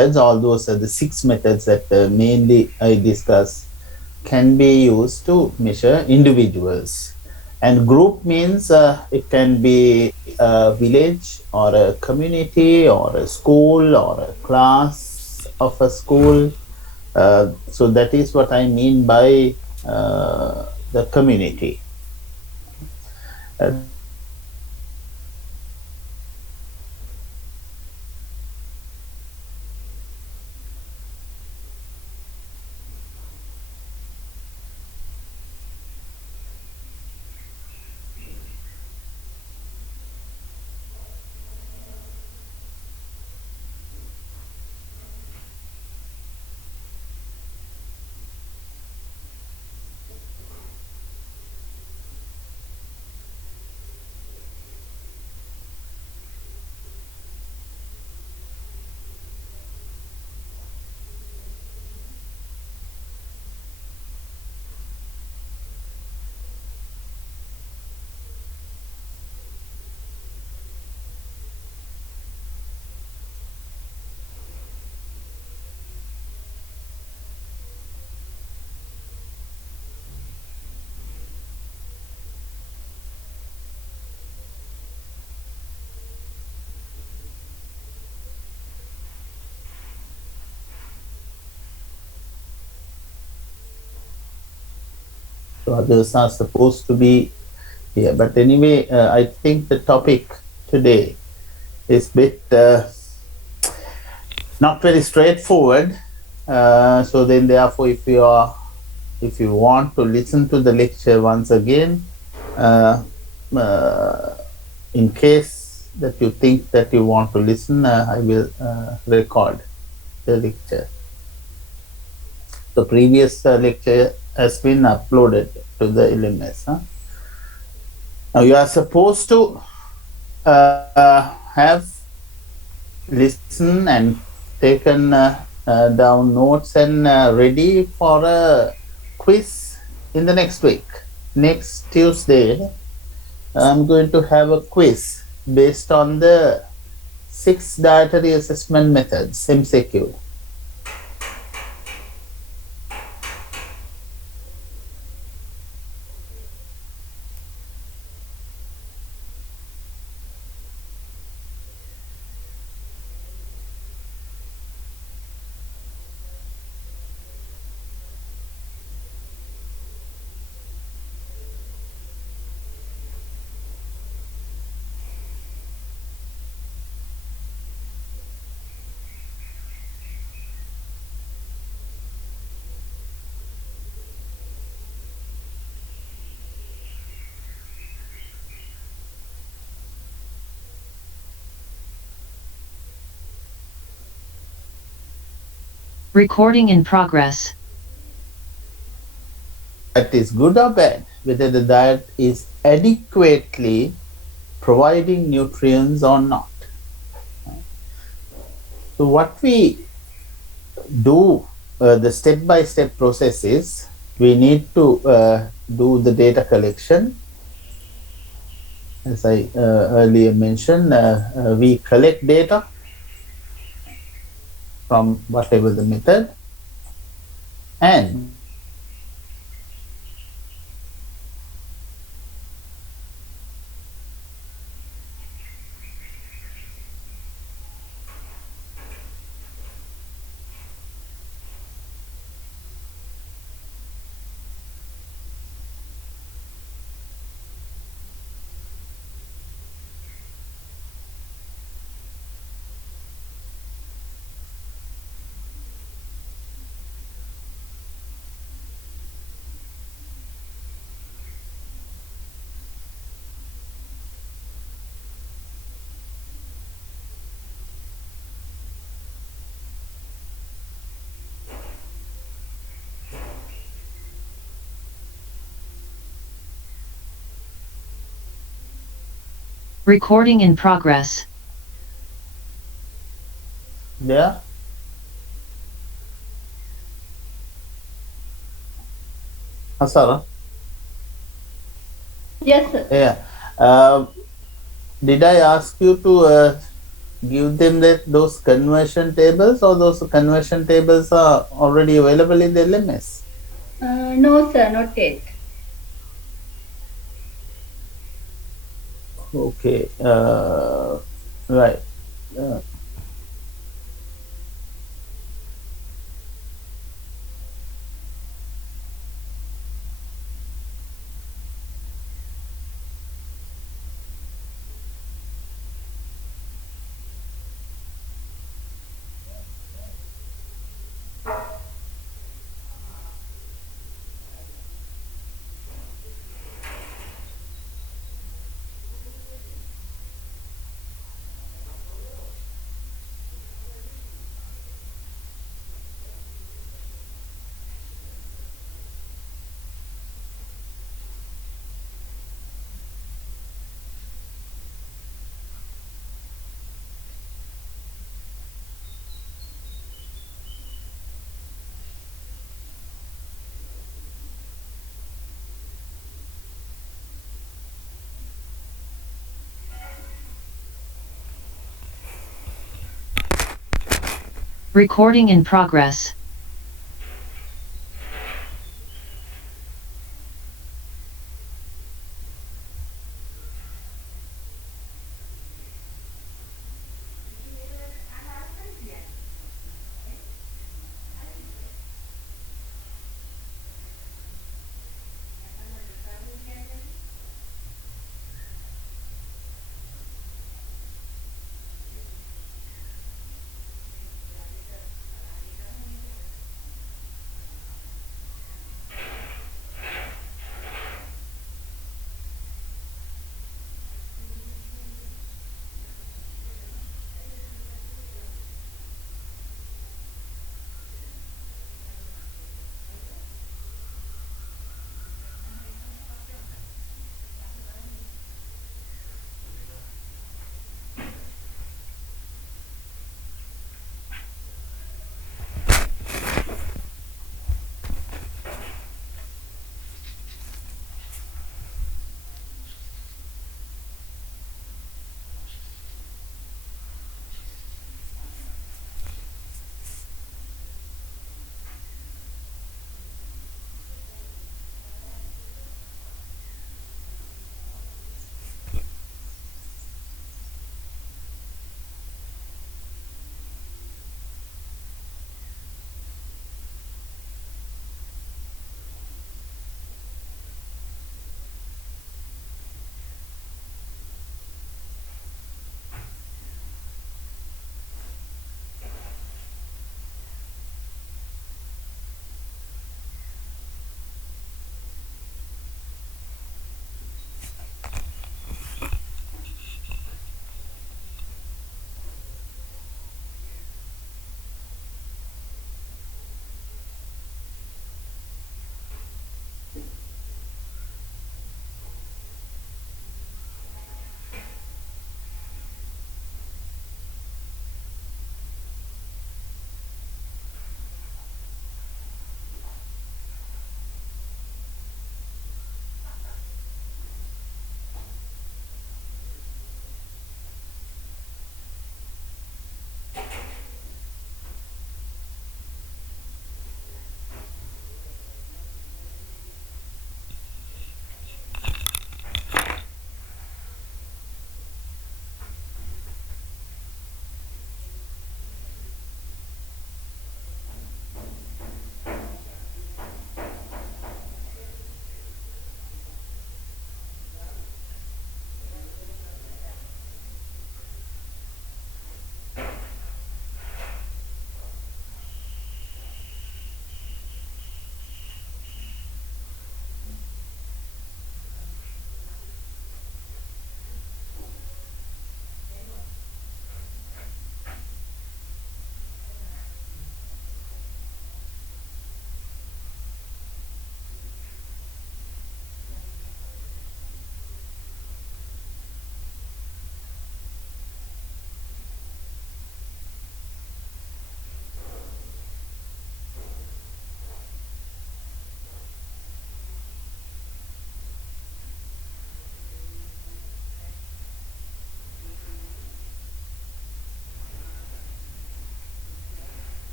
methods. All those are the 6 methods that mainly I discuss can be used to measure individuals. And group means it can be a village or a community or a school or a class of a school. So that is what I mean by the community. So this is the first So others are supposed to be here. But anyway, I think the topic today is bit not very straightforward. So then, therefore, if you want to listen to the lecture once again, uh, uh, in case that you think that you want to listen, I will record the lecture. The previous lecture has been uploaded to the LMS. Now you are supposed to have listened and taken down notes and ready for a quiz in the next week. Next Tuesday, I'm going to have a quiz based on the 6 dietary assessment methods, MCQ. Recording in progress. That is good or bad, whether the diet is adequately providing nutrients or not. So what we do, the step-by-step process is we need to do the data collection. As I earlier mentioned, we collect data from whatever the method, and Recording in progress. there. Asara? Yes, sir. Yeah. Did I ask you to give them those conversion tables, or those conversion tables are already available in the LMS? No, sir, not yet. Okay, right. Uh, Recording in progress.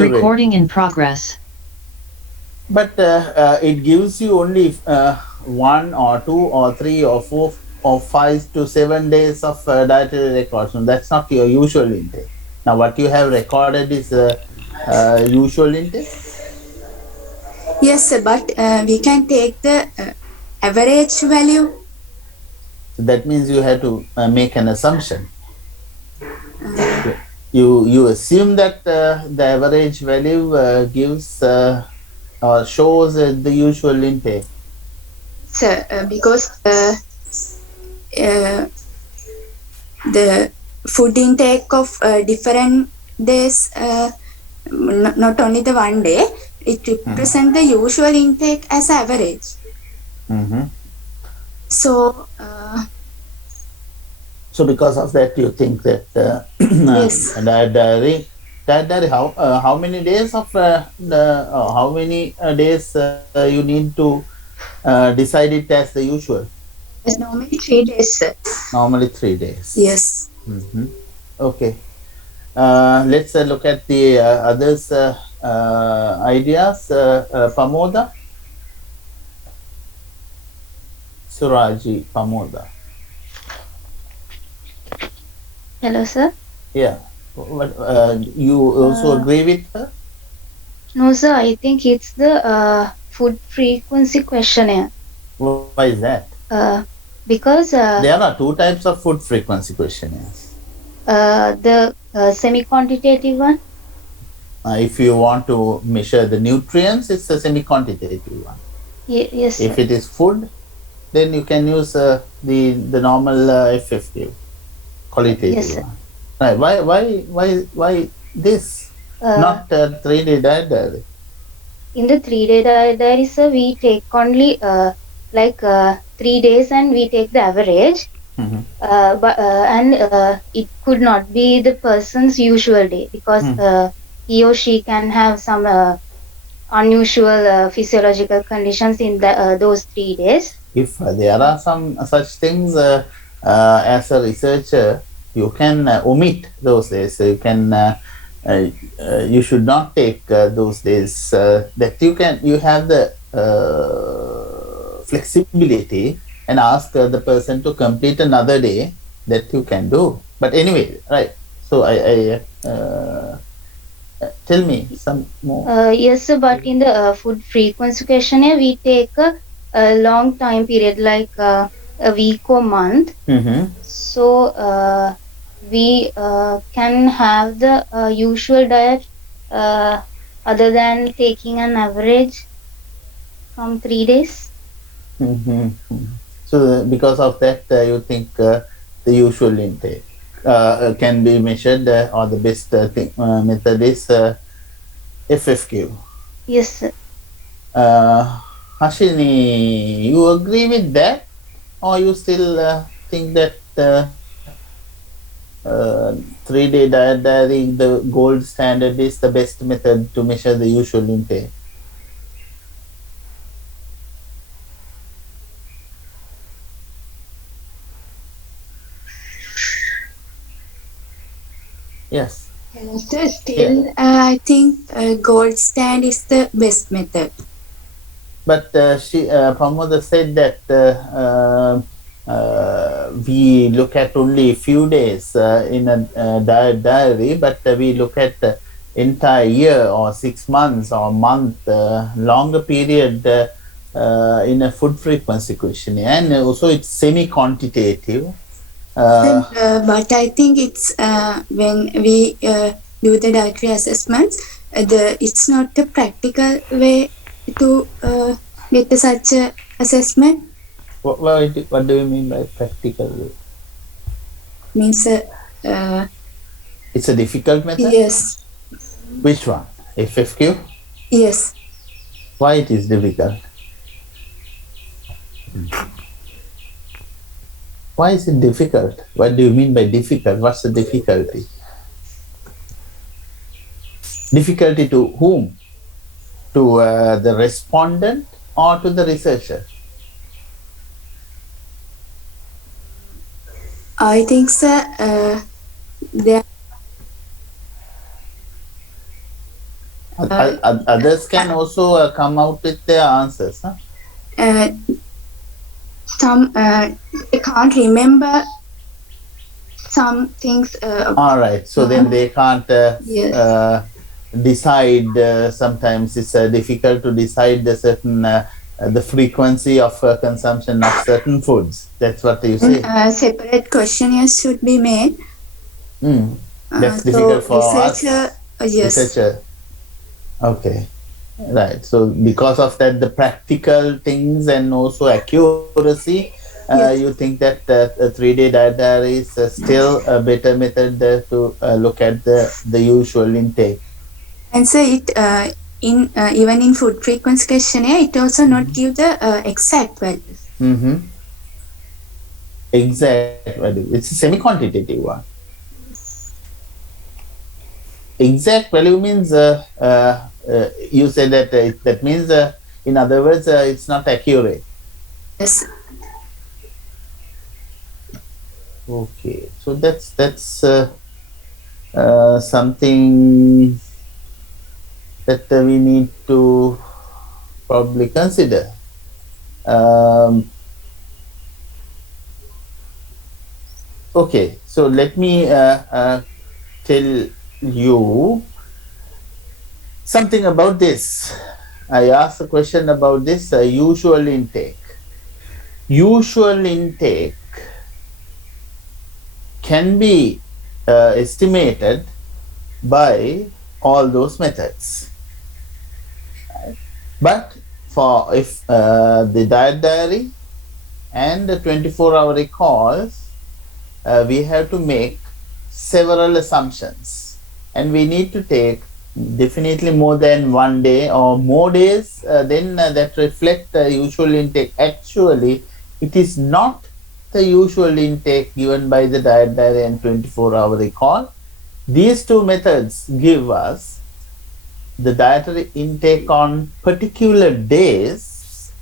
Recording in progress. But it gives you only 1 or 2 or 3 or 4 or 5 to 7 days of dietary records. No, that's not your usual intake. Now, what you have recorded is usual intake. Yes, sir, but we can take the average value. So that means you have to make an assumption. You assume that the average value gives or shows the usual intake. Sir, because the food intake of different days, not only the one day, it represents the usual intake as average. Mm-hmm. So, So because of that, you think that Yes. diet diary, how many days of how many days you need to decide it as the usual? normally 3 days, sir. Normally 3 days. Yes. Mm-hmm. Okay. Let's look at the others ideas. Pamoda, Suraji, Pamoda. Hello, sir. Yeah. What, you also agree with her? No, sir. I think it's the food frequency questionnaire. Why is that? Because There are 2 types of food frequency questionnaires. the semi-quantitative one. If you want to measure the nutrients, it's a semi-quantitative one. Yes, sir. If it is food, then you can use the normal FFQ, qualitative Yes, sir. one. Right? Why this? Not 3-day diet diary. In the 3-day diary, sir, we take only 3 days and we take the average. Mhm. It could not be the person's usual day because he or she can have some unusual physiological conditions in those 3 days. If there are some such things, as a researcher, you can omit those days. So you can you should not take those days. That you have the flexibility and ask the person to complete another day, that you can do. But anyway, right? So I tell me some more. Yes, sir, but in the food frequency questionnaire, we take a long time period, like a week or month. Mm-hmm. So we can have the usual diet other than taking an average from 3 days. Mm-hmm. So because of that, you think the usual intake can be measured, or the best method is FFQ. Yes, sir. Hashini, you agree with that, or you still think that 3-day diet diary, the gold standard, is the best method to measure the usual intake? Yes. So still, I think gold stand is the best method. But Pramoda said that we look at only a few days in a diet diary, but we look at the entire year or 6 months or month, longer period in a food frequency questionnaire, and also it's semi-quantitative. But I think it's when we do the dietary assessments, it's not a practical way to get such a assessment. What do you mean by practical? Means It's a difficult method? yes, Which one? FFQ? yes. Why it is difficult? Why is it difficult? What do you mean by difficult? What's the difficulty? Difficulty to whom? To the respondent or to the researcher? I think, sir, there. Others can also come out with their answers. Huh? Some they can't remember some things. All right, so then they can't Yes. decide. Sometimes it's difficult to decide the certain the frequency of consumption of certain foods. That's what you say. Separate questionnaires should be made. That's difficult for researcher, us. Yes. Researcher. Okay. Right. So because of that, the practical things and also accuracy, Yes. you think that a 3-day diet diary is still a better method to look at the usual intake. And so it in even in food frequency questionnaire, it also not give the exact values. Exact value. It's a semi-quantitative one. Exact value means you say that that means in other words it's not accurate. Yes. Okay, so that's something that we need to probably consider. Okay, so let me tell you something about this. I asked a question about this usual intake. Usual intake can be estimated by all those methods. But for if the diet diary and the 24-hour recalls, we have to make several assumptions, and we need to take definitely more than 1 day or more days then that reflect the usual intake. Actually, it is not the usual intake given by the diet diary and 24-hour recall. These two methods give us the dietary intake on particular days,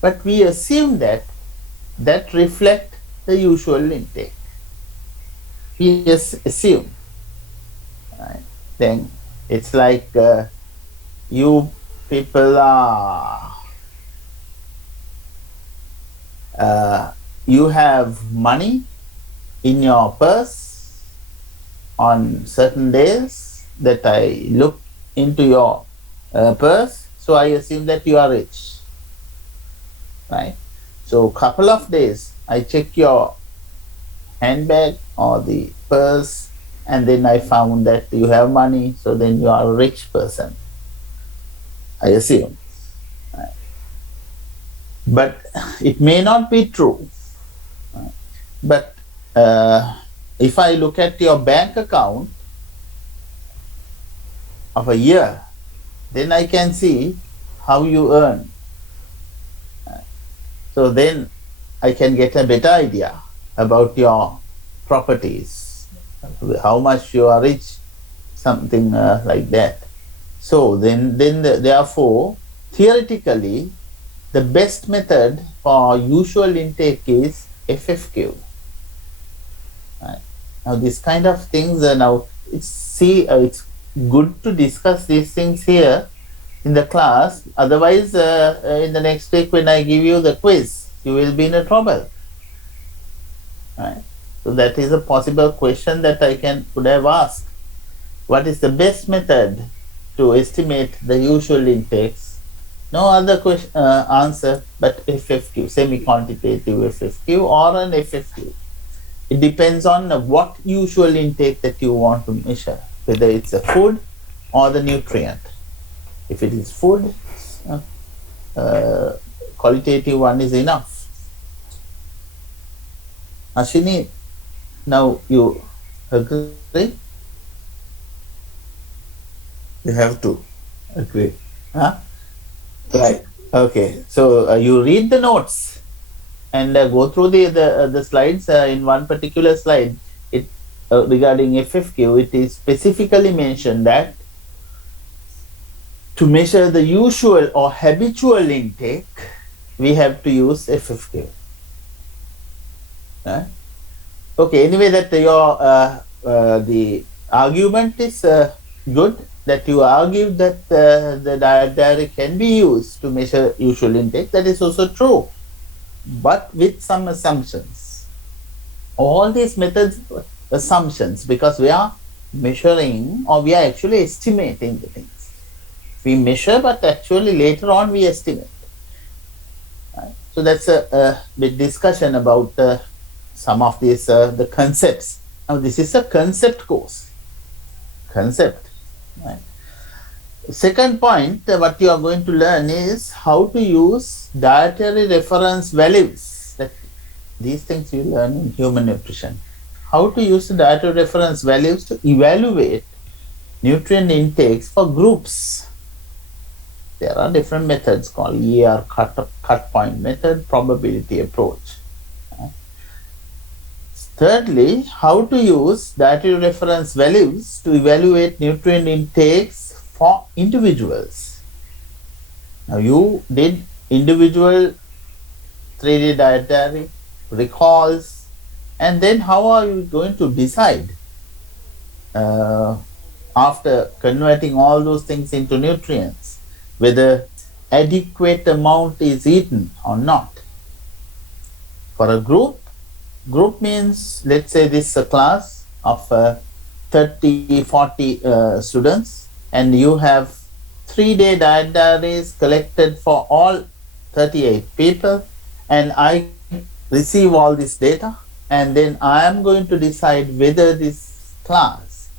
but we assume that that reflect the usual intake. We just assume. Right? Then it's like you people are you have money in your purse on certain days that I look into your purse, so I assume that you are rich, right? So couple of days I check your handbag or the purse, and then I found that you have money, so then you are a rich person, I assume. Right? But it may not be true. Right? But if I look at your bank account of a year, then I can see how you earn. Right? So then I can get a better idea about your properties, how much you are rich, something like that. So then therefore, theoretically, the best method for usual intake is FFQ. Right? Now, this kind of things now it's good to discuss these things here in the class. Otherwise, in the next week when I give you the quiz, you will be in a trouble. Right? So that is a possible question that I could have asked. What is the best method to estimate the usual intakes? No other question, answer but FFQ, semi-quantitative FFQ or an FFQ. It depends on what usual intake that you want to measure, whether it's a food or the nutrient. If it is food, qualitative one is enough. Ashini, now you agree? You have to agree. Huh? Right. Okay. So you read the notes and go through the slides. In one particular slide, it regarding FFQ, it is specifically mentioned that to measure the usual or habitual intake, we have to use FFQ. Right? Okay, anyway, that your the argument is good, that you argued that the diet diary can be used to measure usual intake. That is also true, but with some assumptions. All these methods, assumptions, because we are measuring or we are actually estimating the things. We measure, but actually later on we estimate. Right? So that's a bit discussion about some of these the concepts. Now this is a concept course. Concept. Right? Second point, what you are going to learn is how to use dietary reference values. That these things you learn in human nutrition. How to use the dietary reference values to evaluate nutrient intakes for groups. There are different methods called ER cut point method, probability approach. Thirdly, how to use dietary reference values to evaluate nutrient intakes for individuals. Now you did individual 3D diet diary, recalls, and then how are you going to decide after converting all those things into nutrients, whether adequate amount is eaten or not. For a group means, let's say this is a class of 30, 40 students, and you have 3-day diet diaries collected for all 38 people, and I receive all this data, and then I am going to decide whether this class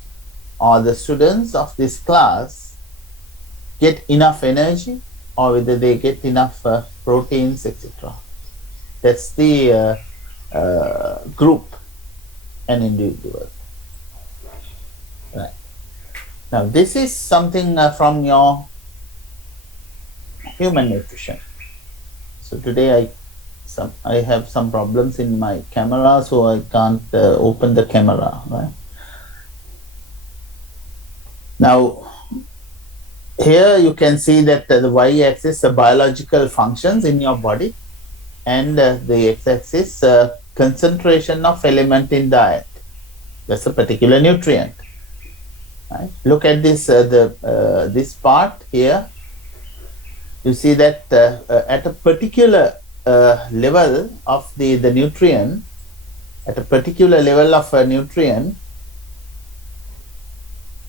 or the students of this class get enough energy or whether they get enough proteins, etc. That's the group and individual. Right. Now this is something from your human nutrition. So today I have some problems in my camera, so I can't open the camera. Right? Now here you can see that the y-axis are biological functions in your body, and the x-axis concentration of element in diet. That's a particular nutrient. Right? Look at this this part here. You see that at a particular level of the nutrient, at a particular level of a nutrient,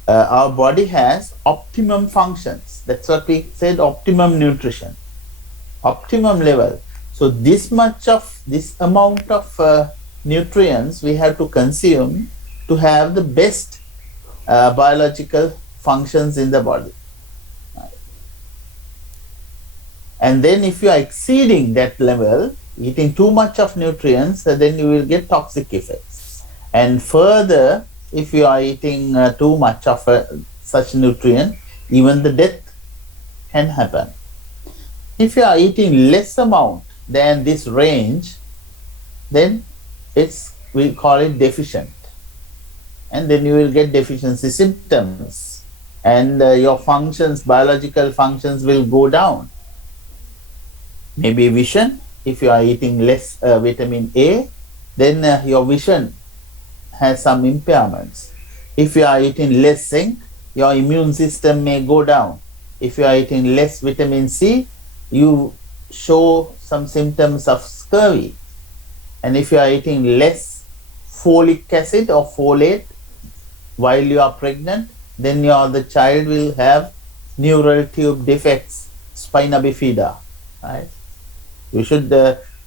our body has optimum functions. That's what we said, optimum nutrition, optimum level. So this amount of nutrients we have to consume to have the best biological functions in the body. Right. And then if you are exceeding that level, eating too much of nutrients, then you will get toxic effects. And further, if you are eating too much of such nutrient, even the death can happen. If you are eating less amount than this range, then we call it deficient, and then you will get deficiency symptoms, and your functions, biological functions, will go down. Maybe vision. If you are eating less vitamin A, then your vision has some impairments. If you are eating less zinc, your immune system may go down. If you are eating less vitamin C, you show some symptoms of scurvy. And if you are eating less folic acid or folate while you are pregnant, then the child will have neural tube defects, spina bifida. Right? You should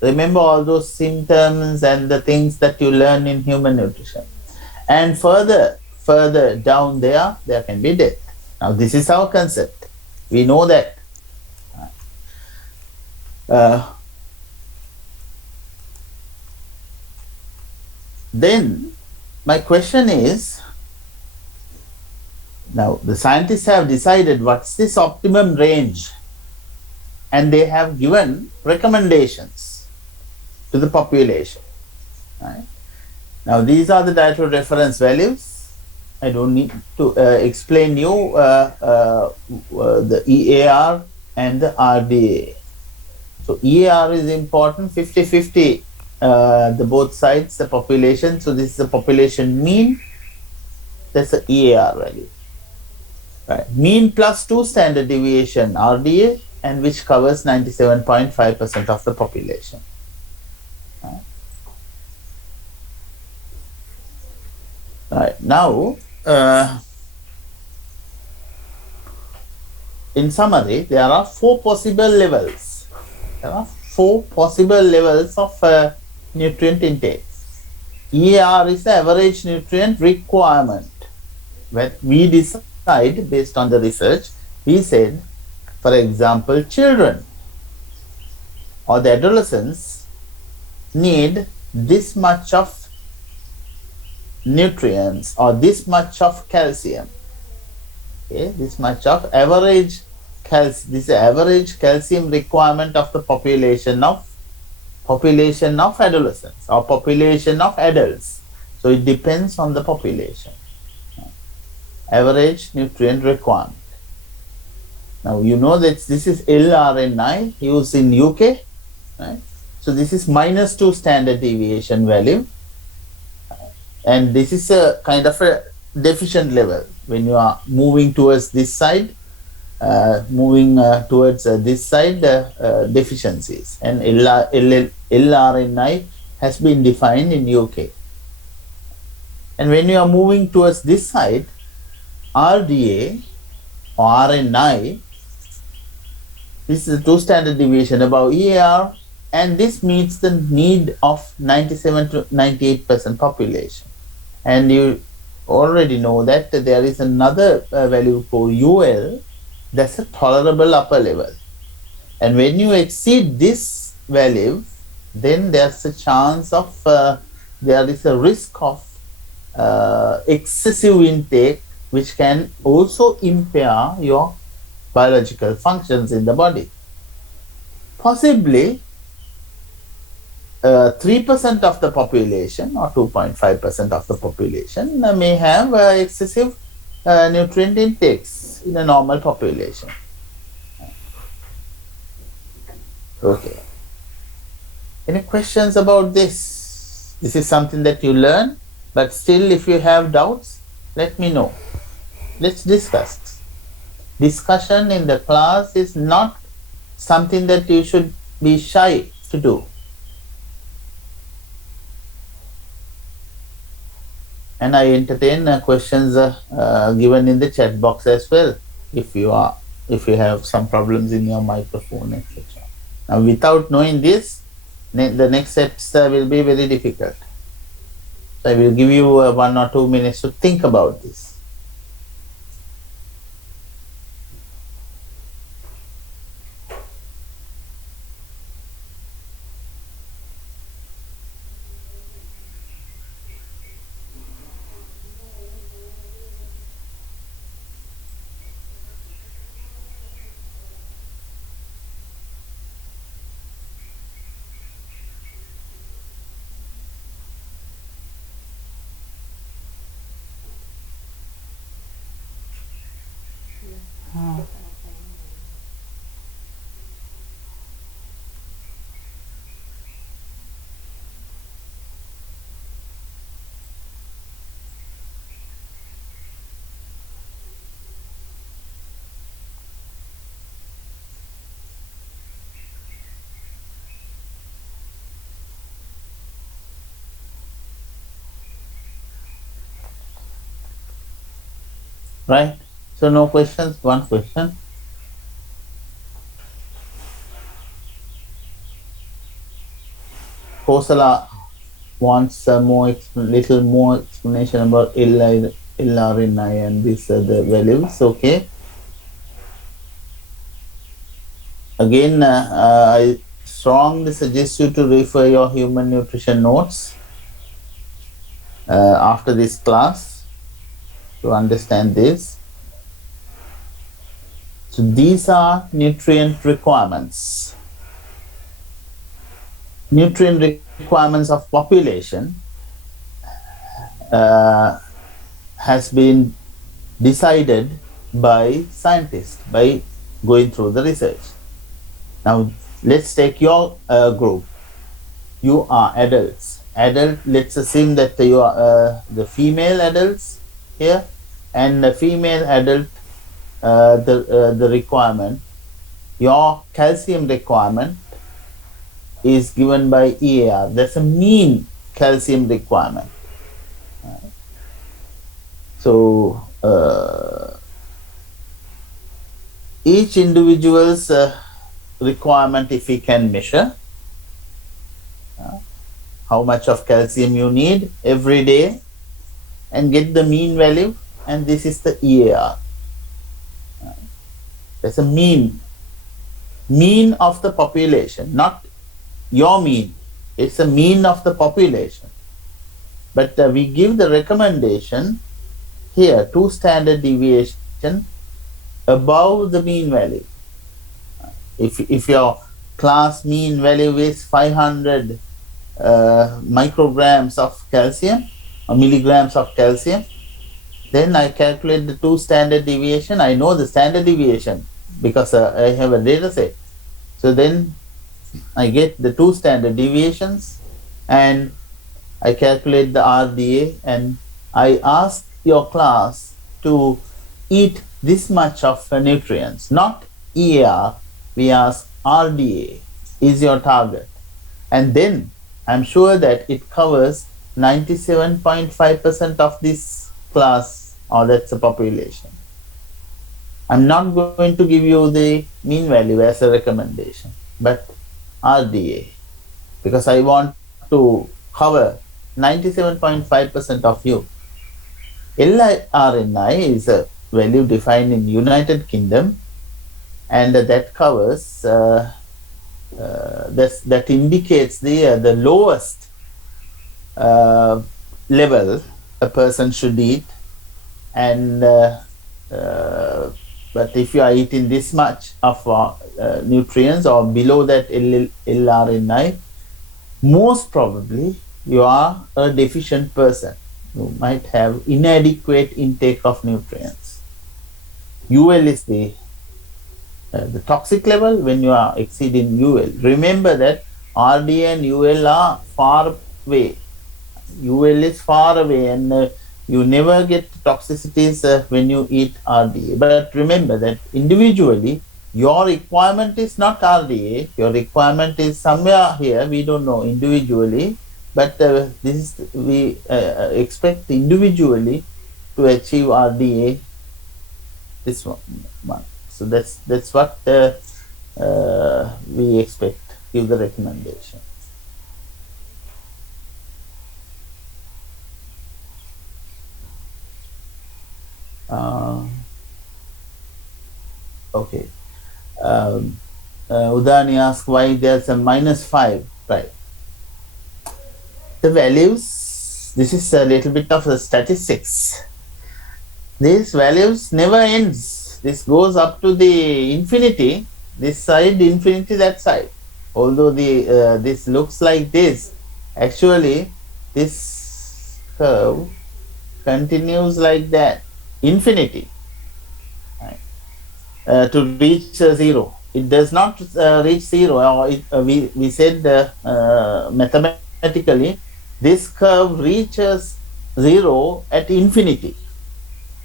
remember all those symptoms and the things that you learn in human nutrition. And further down there can be death. Now this is our concept. We know that. Then my question is, now the scientists have decided what's this optimum range, and they have given recommendations. to the population. Right? Now these are the dietary reference values. I don't need to explain you the EAR and the RDA. So EAR is important, 50-50, the both sides, the population. So this is the population mean. That's the EAR value. Right. Mean plus 2 standard deviation RDA, and which covers 97.5% of the population. Right. Now, in summary, there are 4 possible levels. There are 4 possible levels of nutrient intake. EAR is the average nutrient requirement. When we decide based on the research, we said, for example, children or the adolescents need this much of nutrients or this much of calcium. Okay, this much of average calcium. This is average calcium requirement of the population of adolescents or population of adults. So it depends on the population. Average nutrient requirement. Now you know that this is LRNI used in UK, right? So this is -2 standard deviation value, and this is a kind of a deficient level when you are moving towards this side, deficiencies, and LRNI has been defined in UK. And when you are moving towards this side, RDA or RNI, this is a 2 standard deviation above EAR, and this meets the need of 97 to 98% population. And you already know that there is another value called UL, that's a tolerable upper level. And when you exceed this value, then there's a chance of, there is a risk of excessive intake, which can also impair your biological functions in the body. Possibly 3% of the population or 2.5% of the population may have excessive nutrient intakes in a normal population. Okay. Any questions about this? This is something that you learn, but still if you have doubts, let me know. Let's discuss. Discussion in the class is not something that you should be shy to do. And I entertain questions given in the chat box as well, if you have some problems in your microphone, etc. Now, without knowing this, the next steps will be very difficult. So I will give you 1 or 2 minutes to think about this. Right? So no questions, 1 question. Kosala wants little more explanation about LRNI and these the values. Okay. Again, I strongly suggest you to refer your human nutrition notes after this class to understand this. So these are nutrient requirements. nutrient requirements of population has been decided by scientists by going through the research. Now, let's take your group. You are adults. Let's assume that you are the female adults here, and the female adult, the requirement, your calcium requirement is given by EAR. That's a mean calcium requirement. So each individual's requirement, if we can measure how much of calcium you need every day and get the mean value, and this is the EAR. That's a mean of the population, not your mean. It's a mean of the population. But we give the recommendation here, 2 standard deviation above the mean value. If your class mean value is 500 micrograms of calcium or milligrams of calcium, then I calculate the 2 standard deviation. I know the standard deviation because I have a data set. So then I get the 2 standard deviations and I calculate the RDA, and I ask your class to eat this much of nutrients, not EAR. We ask RDA is your target, and then I'm sure that it covers 97.5% of this class, or that's the population. I'm not going to give you the mean value as a recommendation, but RDA, because I want to cover 97.5% of you. LRNI is a value defined in United Kingdom, and that covers that indicates the lowest level a person should eat, and but if you are eating this much of nutrients or below that LRNI, most probably you are a deficient person. You might have inadequate intake of nutrients. UL is the toxic level when you are exceeding UL. Remember that RDA and UL are far away. UL is far away, and you never get toxicities when you eat RDA. But remember that individually, your requirement is not RDA. Your requirement is somewhere here. We don't know individually, but this is we expect individually to achieve RDA. This one. So that's what we expect. Give the recommendation. Okay. Udani asked why there's a -5, right? The values, this is a little bit of the statistics. These values never ends. This goes up to the infinity, this side, infinity, that side. Although the this looks like this, actually this curve continues like that, infinity, right? To reach 0. It does not reach 0. Or we said mathematically, this curve reaches 0 at infinity,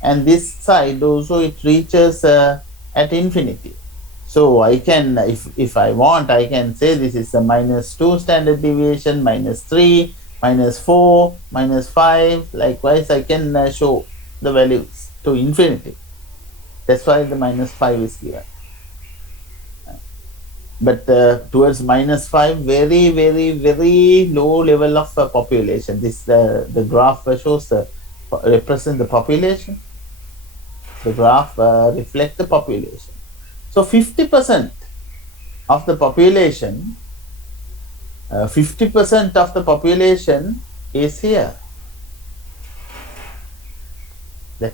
and this side also it reaches at infinity. So I can, if I want, I can say this is a -2 standard deviation, -3, -4, -5. Likewise, I can show the values to infinity. That's why the -5 is given. But towards -5, very, very, very low level of population. This the graph shows represent the population. The graph reflects the population. So 50% of the population, 50% of the population is here. That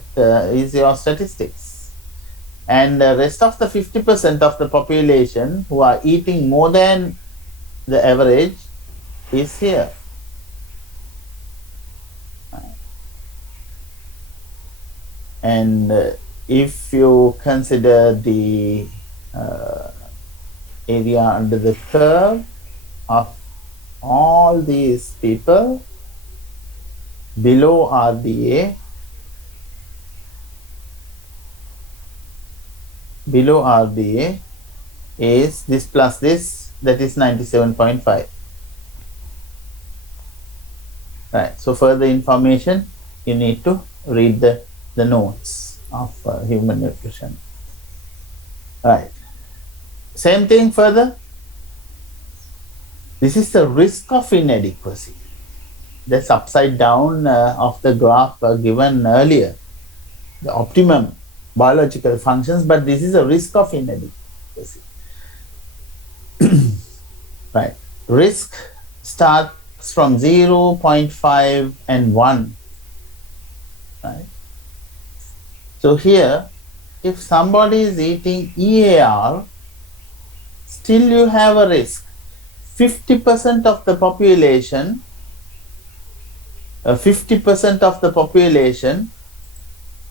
is your statistics. And the rest of the 50% of the population who are eating more than the average, is here. And if you consider the area under the curve of all these people below RDA, is this plus this, that is 97.5. Right. So further information, you need to read the notes of human nutrition. Right. Same thing further. This is the risk of inadequacy. That's upside down of the graph given earlier. The optimum biological functions, but this is a risk of inadequacy. Right. Risk starts from 0, 0.5 and 1. Right. So here, if somebody is eating EAR, still you have a risk. 50% of the population, 50% of the population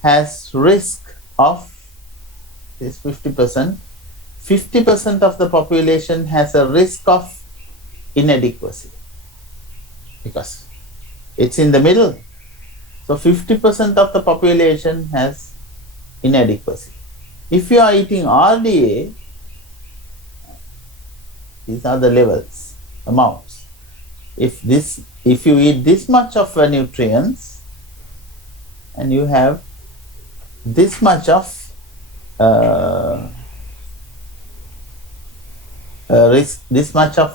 has risk of this 50%. 50% of the population has a risk of inadequacy because it's in the middle. So 50% of the population has inadequacy. If you are eating RDA, these are the levels, amounts. If you eat this much of nutrients and you have this much of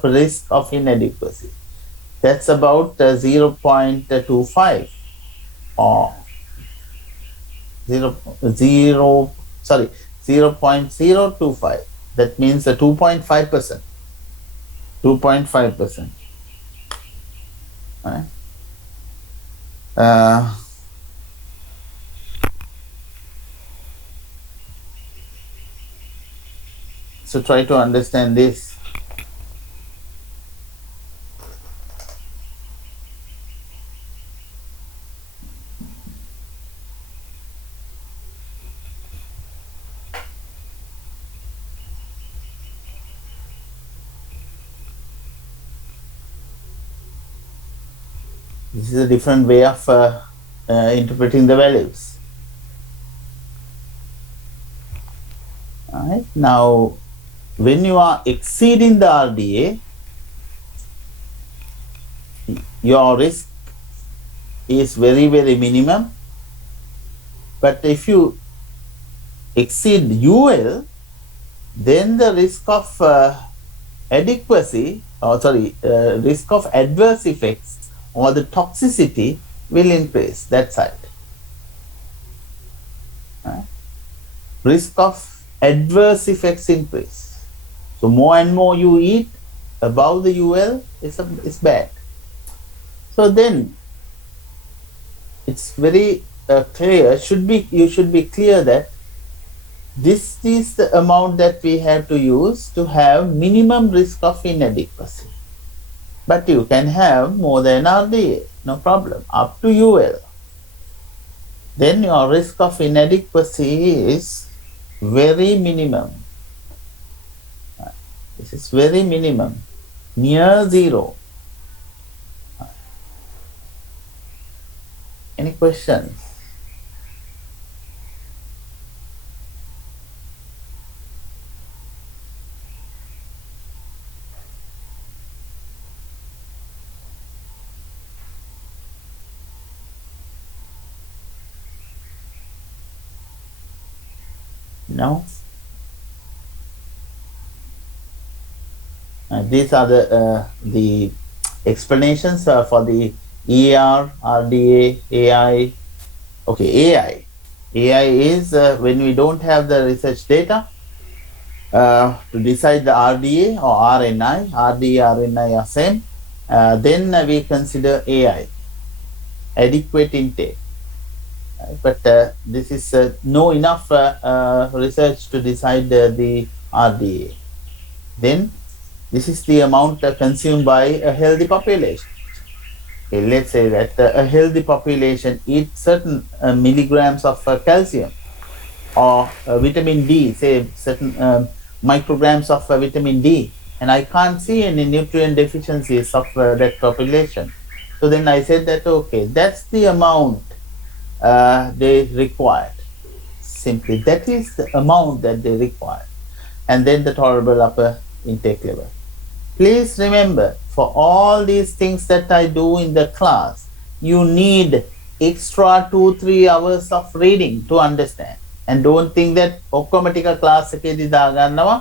risk of inadequacy, that's about 0.25 or 0.025. That means 2.5%. 2.5%. Right? So try to understand this. This is a different way of interpreting the values. Alright. Now, when you are exceeding the RDA, your risk is very, very minimum. But if you exceed UL, then the risk of risk of adverse effects or the toxicity will increase that side. Right? Risk of adverse effects increase. So more and more you eat above the UL is bad. So then it's very clear, you should be clear that this is the amount that we have to use to have minimum risk of inadequacy. But you can have more than RDA, no problem, up to UL. Then your risk of inadequacy is very minimum. This is very minimum, near zero. Any questions? No? These are the explanations for the ER, RDA, AI. Okay, AI. AI is when we don't have the research data to decide the RDA or RNI. RDA, RNI are same. Then we consider AI, adequate intake. But this is no enough research to decide the RDA. Then This is the amount consumed by a healthy population. Okay, let's say that a healthy population eats certain milligrams of calcium or vitamin D, say certain micrograms of vitamin D, and I can't see any nutrient deficiencies of that population. So then I said that, okay, that's the amount they required. Simply, that is the amount that they require. And then the tolerable upper intake level. Please remember, for all these things that I do in the class, you need extra 2-3 hours of reading to understand. And don't think that ඔක්කොම ටික class එකේදී දාගන්නවා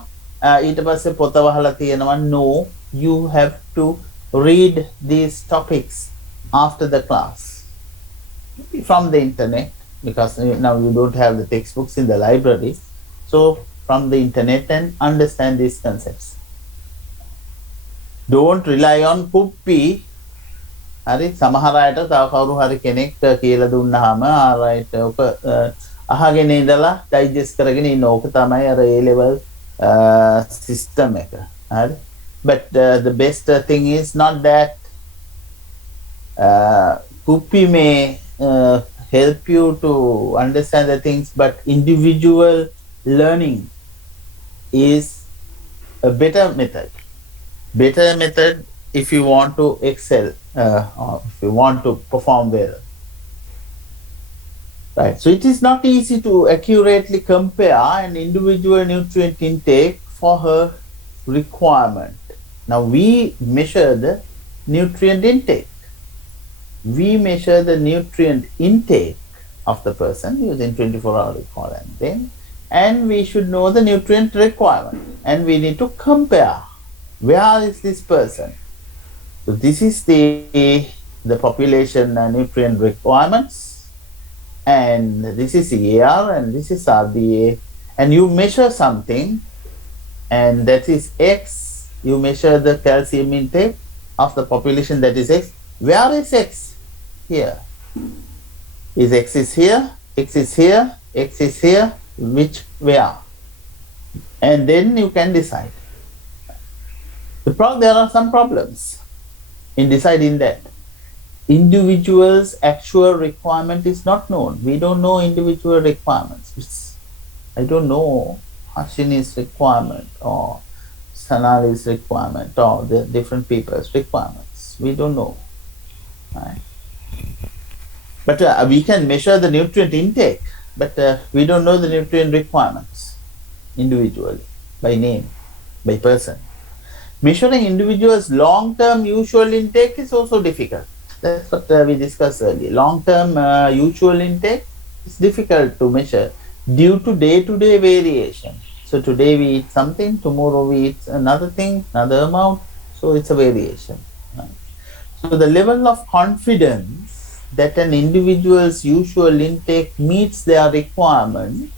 ඊට පස්සේ පොත වහලා තියෙනවා. No, you have to read these topics after the class from the internet, because now you don't have the textbooks in the library. So from the internet and understand these concepts. Don't rely on කුප්පි. හරි, සමහර අයට තව කවුරු හරි කෙනෙක් කියලා දුන්නාම right ඔක අහගෙන ඉඳලා digest කරගෙන ඉන්න ඕක තමයි අර A level system එක. හරි. But the best thing is not that කුප්පි may help you to understand the things, but individual learning is a better method. Better method if you want to excel or if you want to perform well. Right. So it is not easy to accurately compare an individual nutrient intake for her requirement. Now we measure the nutrient intake. We measure the nutrient intake of the person using 24-hour recall and we should know the nutrient requirement, and we need to compare. Where is this person? So this is the population nutrient requirements, and this is EAR and this is RDA, and you measure something, and that is X. You measure the calcium intake of the population, that is X. Where is X? Here. Is X is here, X is here, X is here, which where? And then you can decide. There are some problems in deciding that. Individual's actual requirement is not known. We don't know individual requirements. I don't know Hashini's requirement or Sanali's requirement or the different people's requirements. We don't know. Right? But we can measure the nutrient intake, but we don't know the nutrient requirements individually, by name, by person. Measuring individuals' long-term usual intake is also difficult. That's what we discussed earlier. Long-term usual intake is difficult to measure due to day-to-day variation. So today we eat something, tomorrow we eat another thing, another amount. So it's a variation. Right? So the level of confidence that an individual's usual intake meets their requirement,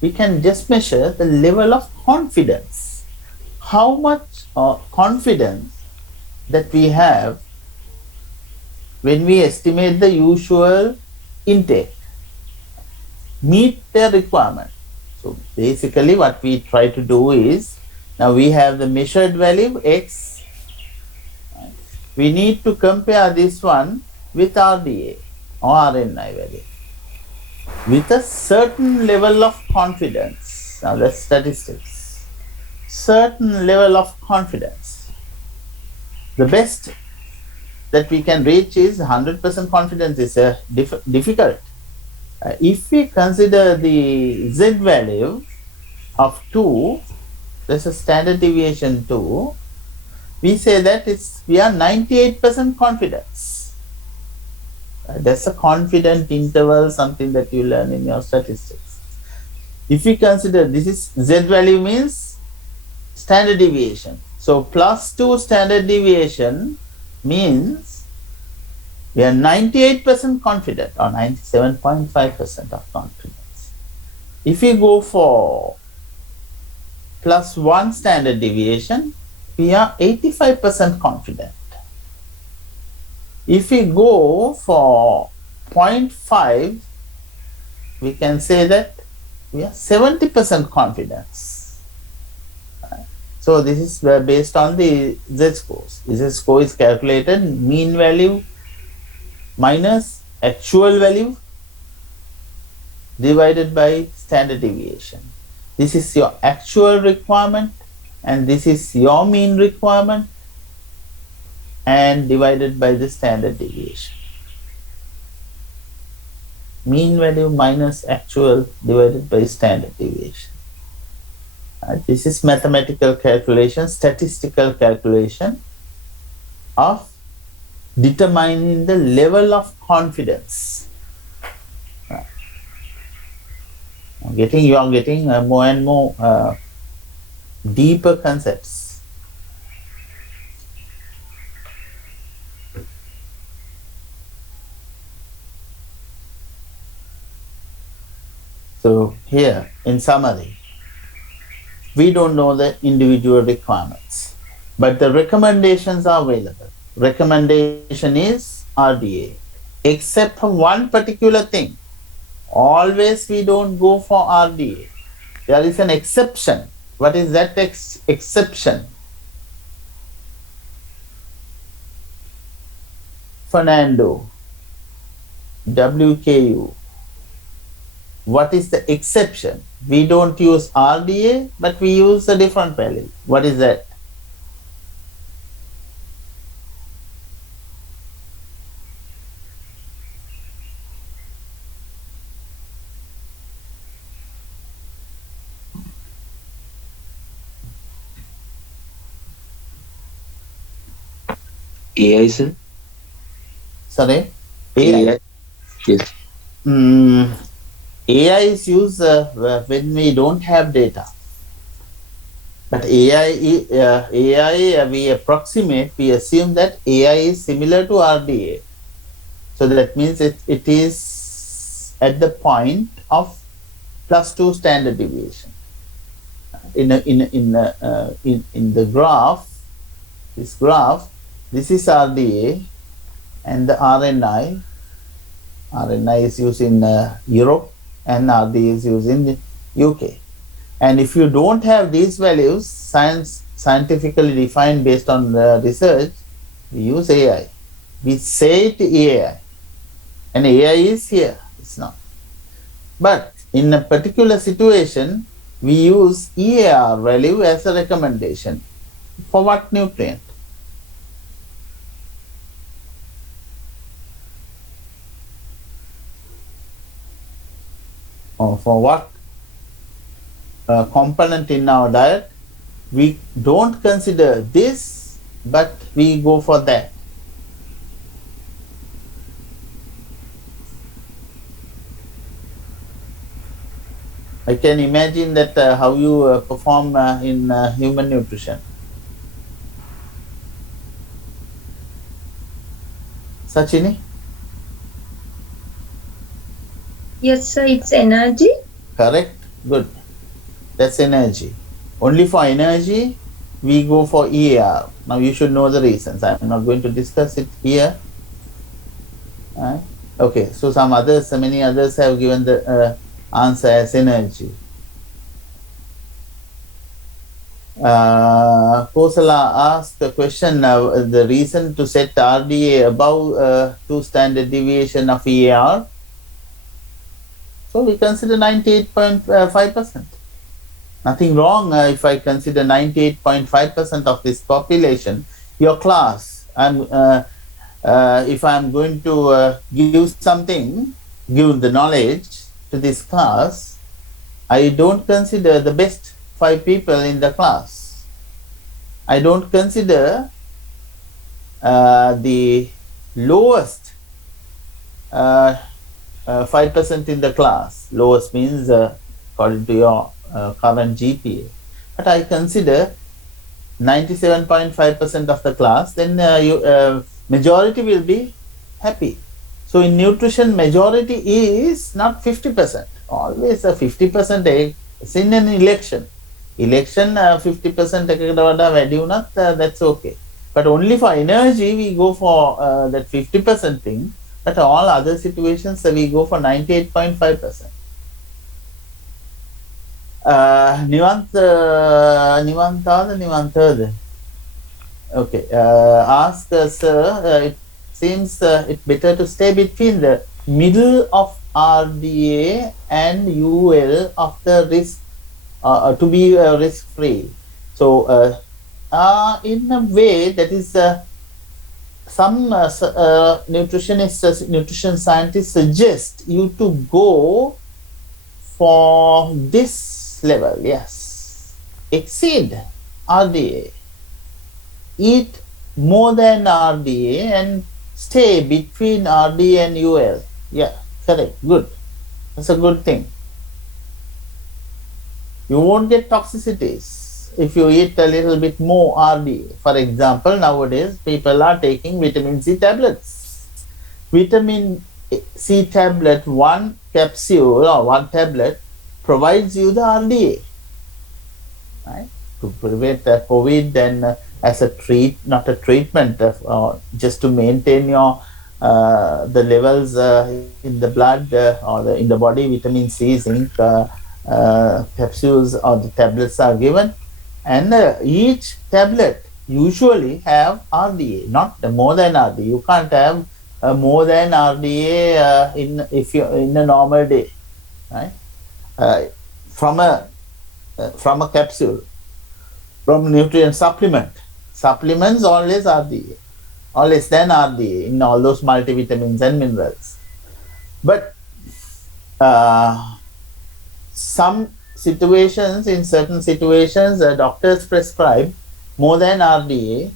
we can just measure the level of confidence. How much confidence that we have when we estimate the usual intake meet their requirement. So basically what we try to do is, now we have the measured value X. We need to compare this one with RDA or RNI value with a certain level of confidence. Now that's statistics. Certain level of confidence. The best that we can reach is 100% confidence is difficult. If we consider the Z value of 2, there's a standard deviation 2, we say that we are 98% confidence. That's a confident interval, something that you learn in your statistics. If we consider this is Z value means standard deviation. So plus 2 standard deviation means we are 98% confident or 97.5% of confidence. If we go for plus 1 standard deviation, we are 85% confident. If we go for 0.5, we can say that we are 70% confidence. So this is based on the z-scores. Z-score is calculated mean value minus actual value divided by standard deviation. This is your actual requirement and this is your mean requirement and divided by the standard deviation. Mean value minus actual divided by standard deviation. This is mathematical calculation, statistical calculation of determining the level of confidence. You are getting more and more deeper concepts. So here, in summary, we don't know the individual requirements, but the recommendations are available. Recommendation is RDA, except for one particular thing. Always we don't go for RDA. There is an exception. What is that exception? Fernando, WKU. What is the exception? We don't use RDA, but we use a different value. What is that? AI, sir. Sorry? AI. Yes. AI is used when we don't have data. But AI, we approximate, we assume that AI is similar to RDA. So that means it is at the point of +2 standard deviation. In the graph, this is RDA and the RNI. RNI is used in Europe and RDA is used in the UK. And if you don't have these values, scientifically defined based on the research, we use AI. We say it AI. And AI is here, it's not. But in a particular situation, we use EAR value as a recommendation. For what nutrient? Or for what component in our diet? We don't consider this, but we go for that. I can imagine that how you perform in human nutrition. Sachini? Yes, sir, it's energy. Correct? Good. That's energy. Only for energy, we go for EAR. Now you should know the reasons. I'm not going to discuss it here. Okay, so many others have given the answer as energy. Kosala asked the question, the reason to set RDA above 2 standard deviation of EAR. So we consider 98.5%. Nothing wrong if I consider 98.5% of this population. Your class, if I'm going to give something, give the knowledge to this class, I don't consider the best 5 people in the class. I don't consider the lowest 5% in the class. Lowest means according to your current GPA. But I consider 97.5% of the class, then majority will be happy. So in nutrition, majority is not 50%. Always a 50%. It's in an election. 50% that's okay. But only for energy, we go for that 50% thing. But all other situations, we go for 98.5%. Nivantada. Okay. Ask sir. It seems it better to stay between the middle of RDA and UL of the risk to be risk free. So in a way that is some nutritionists, nutrition scientists suggest you to go for this level. Yes, exceed RDA, eat more than RDA and stay between RDA and UL. Yeah, correct, good. That's a good thing. You won't get toxicities if you eat a little bit more RDA. For example, nowadays people are taking vitamin C tablets. Vitamin C tablet, one capsule or one tablet provides you the RDA, right? To prevent COVID and as a not a treatment, just to maintain your the levels in the blood or in the body, vitamin C, zinc capsules or the tablets are given, and each tablet usually have RDA, not more than RDA. You can't have more than RDA if you in a normal day, right? From a capsule, from nutrient supplement. Supplements always RDA, or less than RDA in all those multivitamins and minerals. But some situations, in certain situations, doctors prescribe more than RDA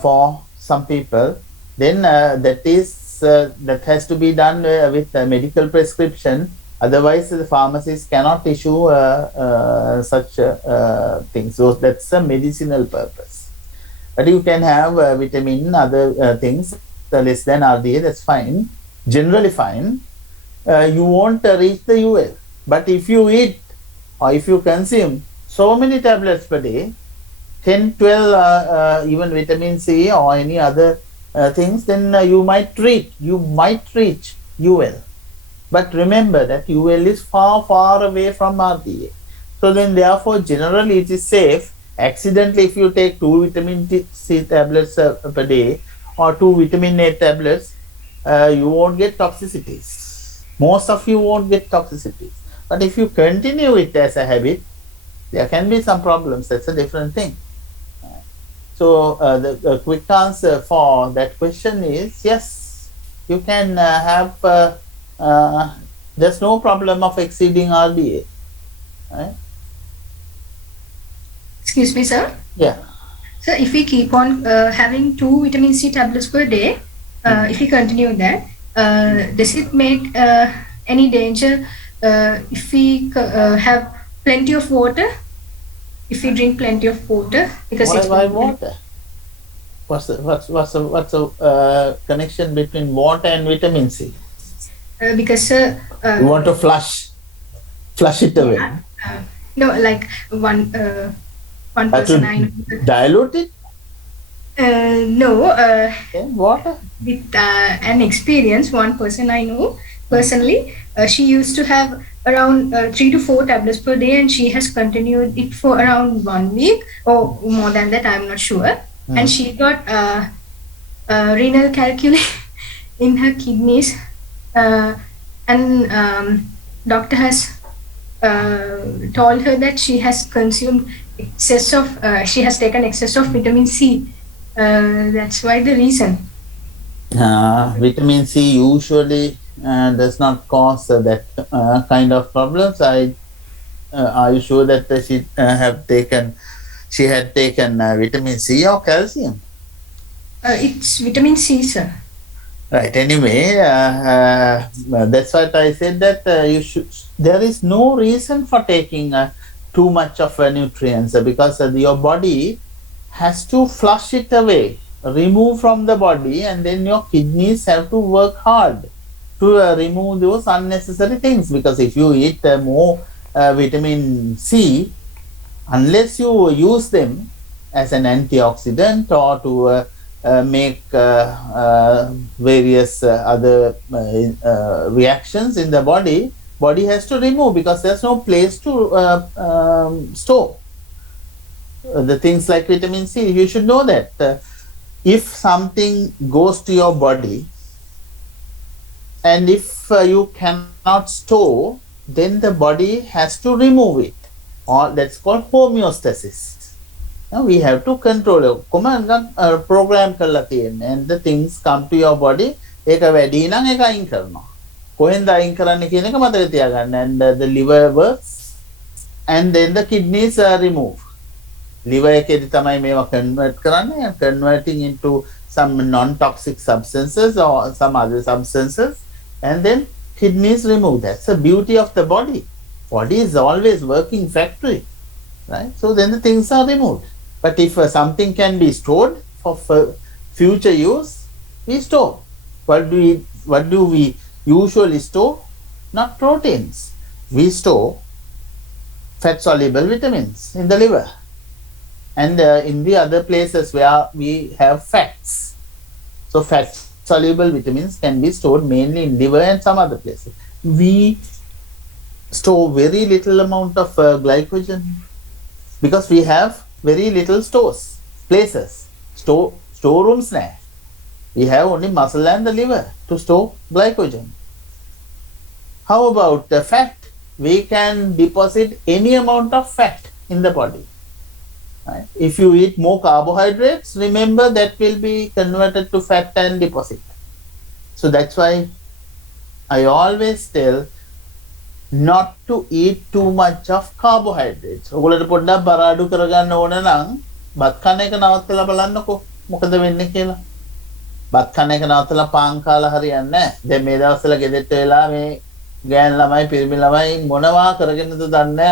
for some people. Then that has to be done with a medical prescription. Otherwise, the pharmacist cannot issue such things. So that's a medicinal purpose. But you can have vitamin, other things less than RDA. That's fine, generally fine. You won't reach the UL. But if you eat or if you consume so many tablets per day, 10, 12, even vitamin C or any other things, then you might reach UL. But remember that UL is far, far away from RDA. So then therefore generally it is safe. Accidentally if you take 2 vitamin C tablets per day or 2 vitamin A tablets, you won't get toxicities. Most of you won't get toxicities. But if you continue it as a habit, there can be some problems. That's a different thing. So the quick answer for that question is yes, you can have, there's no problem of exceeding RDA. Right? Excuse me, sir. Yeah. So if we keep on having 2 vitamin C tablets per day, if we continue that, does it make any danger if we have plenty of water? If we drink plenty of water, because why water? What's the connection between water and vitamin C? Because you want to flush it away. No, like one person I know. Dilute it? No. Water? With an experience, one person I know personally, she used to have around 3 to 4 tablets per day, and she has continued it for around 1 week or more than that, I'm not sure. And she got renal calculi in her kidneys, and doctor has told her that she has consumed she has taken excess of vitamin C. That's why the reason. Vitamin C usually does not cause that kind of problems. Are you sure that she had taken vitamin C or calcium? It's vitamin C, sir. Right. Anyway, that's what I said, that there is no reason for taking too much of nutrients, because your body has to flush it away, remove from the body, and then your kidneys have to work hard to remove those unnecessary things. Because if you eat more vitamin C, unless you use them as an antioxidant or to make various other reactions in the body, body has to remove because there's no place to store the things like vitamin C. You should know that if something goes to your body and if you cannot store, then the body has to remove it. Or that's called homeostasis. Now we have to control it. Command program කරලා තියෙන්නේ. And the things come to your body. ඒක වැඩි නම් ඒක අයින් කරනවා. කොහෙන්ද අයින් කරන්න කියන එක මතක තියාගන්න. And the liver works and then the kidneys are removed. Liver එකේදී තමයි මේවා convert කරන්නේ and converting into some non-toxic substances or some other substances, and then kidneys remove. That's the beauty of the body. Body is always working factory, right? So then the things are removed. But if something can be stored for future use, we store. What do we usually store? Not proteins. We store fat soluble vitamins in the liver and in the other places where we have fats. So fat soluble vitamins can be stored mainly in liver and some other places. We store very little amount of glycogen because we have very little places, storerooms now. We have only muscle and the liver to store glycogen. How about the fat? We can deposit any amount of fat in the body. Right? If you eat more carbohydrates, remember that will be converted to fat and deposit. So that's why I always tell not to eat too much of carbohydrates. ඔයගොල්ලෝ පොඩ්ඩක් බර අඩු කරගන්න ඕන නම් බත් කන එක නවත්තලා බලන්නකෝ මොකද වෙන්නේ කියලා. බත් කන එක නවත්තලා පාන් කාලා හරියන්නේ නැහැ. දැන් මේ දවස්වල ගෙදරට වෙලා මේ ගෑන් ළමයි පිරිමි ළමයි මොනවා කරගෙනද දන්නේ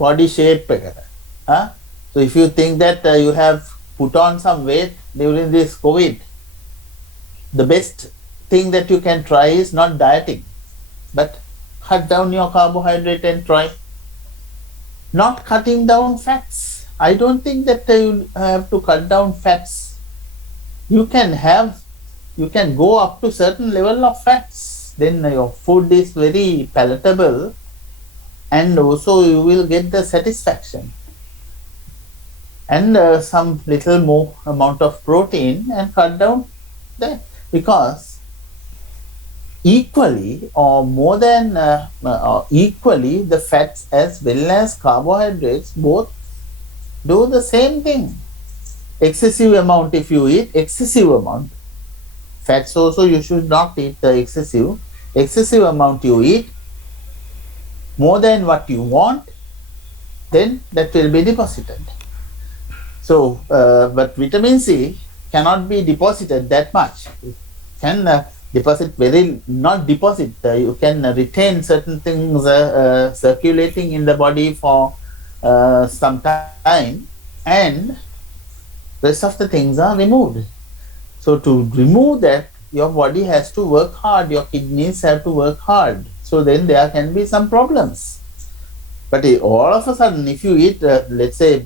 body shape එකට. So if you think that you have put on some weight during this COVID, the best thing that you can try is not dieting, but cut down your carbohydrate and try. Not cutting down fats. I don't think that you have to cut down fats. You can go up to certain level of fats. Then your food is very palatable and also you will get the satisfaction. And some little more amount of protein and cut down that, because equally or more than equally the fats as well as carbohydrates both do the same thing. Excessive amount, if you eat excessive amount, fats also you should not eat the excessive amount you eat more than what you want, then that will be deposited. So, but vitamin C cannot be deposited that much. It can deposit you can retain certain things circulating in the body for some time, and rest of the things are removed. So to remove that, your body has to work hard, your kidneys have to work hard. So then there can be some problems. But all of a sudden, if you eat, let's say,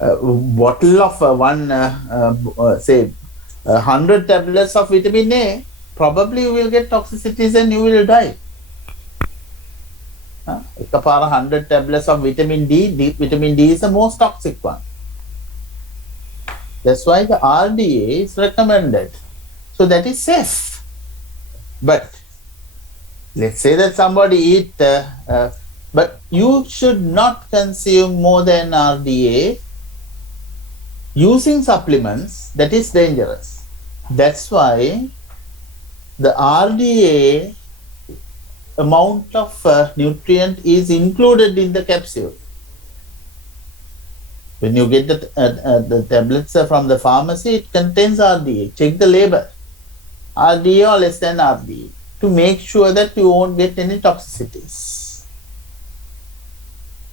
bottle of 100 tablets of vitamin A, probably you will get toxicities and you will die. Ekapara 100 tablets of vitamin D, vitamin D is the most toxic one. That's why the RDA is recommended. So that is safe. But let's say that somebody eat, but you should not consume more than RDA using supplements. That is dangerous. That's why the RDA amount of nutrient is included in the capsule. When you get the tablets from the pharmacy, it contains RDA. Check the label. RDA or less than RDA to make sure that you won't get any toxicities.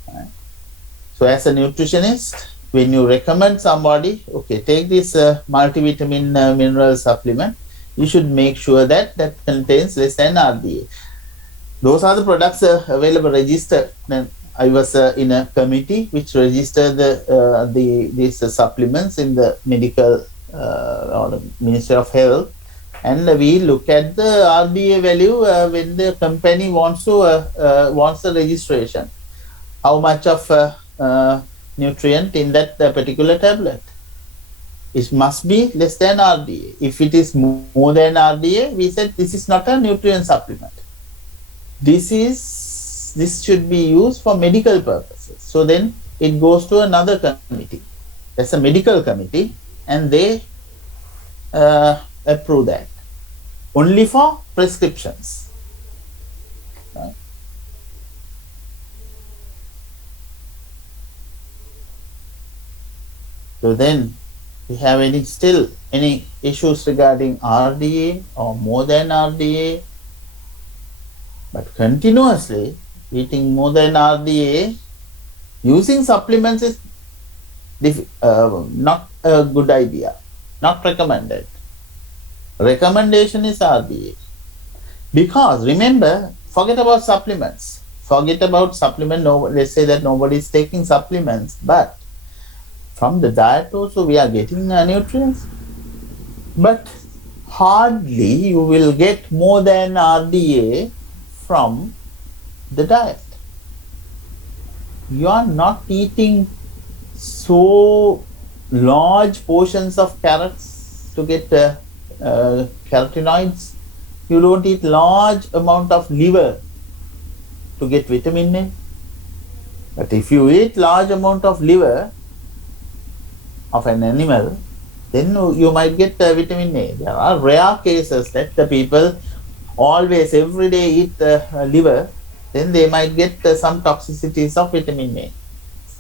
Right. So as a nutritionist, when you recommend somebody, okay, take this multivitamin mineral supplement, you should make sure that that contains less than RDA. Those are the products available, registered. I was in a committee which registered these supplements in the medical or the Ministry of Health, And we look at the RDA value when the company wants the registration. How much of nutrient in that particular tablet? It must be less than RDA. If it is more than RDA, we said this is not a nutrient supplement. This should be used for medical purposes. So then it goes to another committee. That's a medical committee, and they approve that only for prescriptions. Right? So then, we have any issues regarding RDA or more than RDA? But continuously eating more than RDA using supplements is not a good idea, not recommended. Recommendation is RDA. Because remember, forget about supplements. Let's say that nobody is taking supplements, but from the diet also we are getting nutrients. But hardly you will get more than RDA from the diet. You are not eating so large portions of carrots to get carotenoids. You don't eat large amount of liver to get vitamin A. But if you eat large amount of liver of an animal, then you might get vitamin A. There are rare cases that the people always every day eat liver, then they might get some toxicities of vitamin A.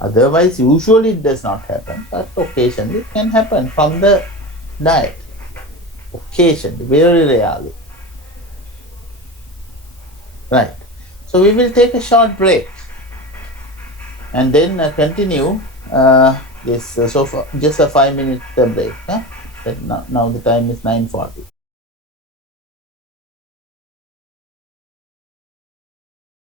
Otherwise, usually it does not happen, but occasionally it can happen from the diet. Occasionally, very rarely. Right. So we will take a short break and then continue this. So for just a 5-minute break. Now the time is 9:40.